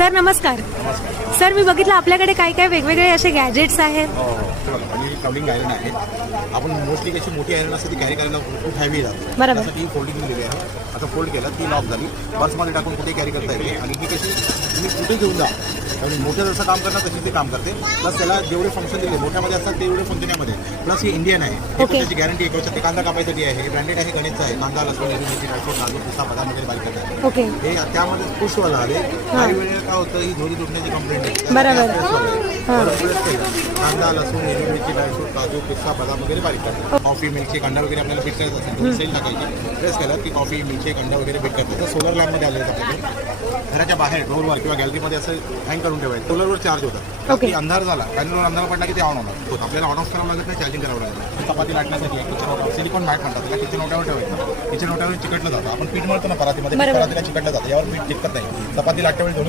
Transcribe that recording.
Sir नमस्कार. Sir मी बघितलं आपल्याकडे काय काय वेगवेगळे असे गॅजेट्स आहेत. आणि ट्रॅव्हलिंग आयरन आहे. आपण मोस्टली कशी मोठी आयरन असते ती कॅरी करायला खूप हॅवी जाते. बरोबर. ती फोल्डिंग दिलेली आहे. आता फोल्ड केला ती लॉक झाली, पर्समध्ये टाकून कुठे कॅरी करता येते. आणि ती कशी तुम्ही कुठे घेऊन जा आणि मोठं जसं काम करणार तशी ते काम करते. प्लस त्याला जेवढे फंक्शन दिले मोठ्यामध्ये असतात तेवढे फंक्शन यामध्ये. प्लस हे इंडियन आहे, त्याची गॅरंटी आहे. ते कांदा कापायसाठी आहे, हे ब्रँडेड आहे, गणेशचं आहे. कांदा लसूण मिरची टाकून काजू पिस्ता बदाम वगैरे बारीक करतात. ओके. हे त्यामध्ये पुशवाला आले. काही वेळेला काय होतं ही झोरी तुटण्याची कंप्लेंट आहे. बरोबर. कांदा लसूण हिरवी मिरची ड्रायफ्रूट काजू पिस्ता बदाम वगैरे बारीक करतात. कॉफी मिल्कशेक अंडा वगैरे आपल्याला फिट करायचं असेल सेल टाकायची प्रेस केला की कॉफी मिल्कशेक अंडा वगैरे फिट करतात. तर सोलर लॅम्पमध्ये आले आहेत आपल्याकडे. घराच्या बाहेर डोरवर किंवा गॅलरीमध्ये असं हँग करून ठेवायचं. सोलरवर चार्ज होतात. ओके. की अंधार झाला पॅनलवर अंधार पडला की ते ऑन होणार. आपल्याला ऑन ऑफ करावं लागत नाही, चार्जिंग करावं लागतं. चपाती लाटण्यासाठी किचन ओटा सिलिकॉन मॅट म्हणतात त्याला. किचन ओट्यावर ठेवायचं. किचन ओट्यावर चिकटलं जातं. आपण पीठ मळतो ना परातीमध्ये, परातीला चिकटलं जातं. यावर पीठ चिकटत नाही. चपाती लाटण्यावेळी दोन्ही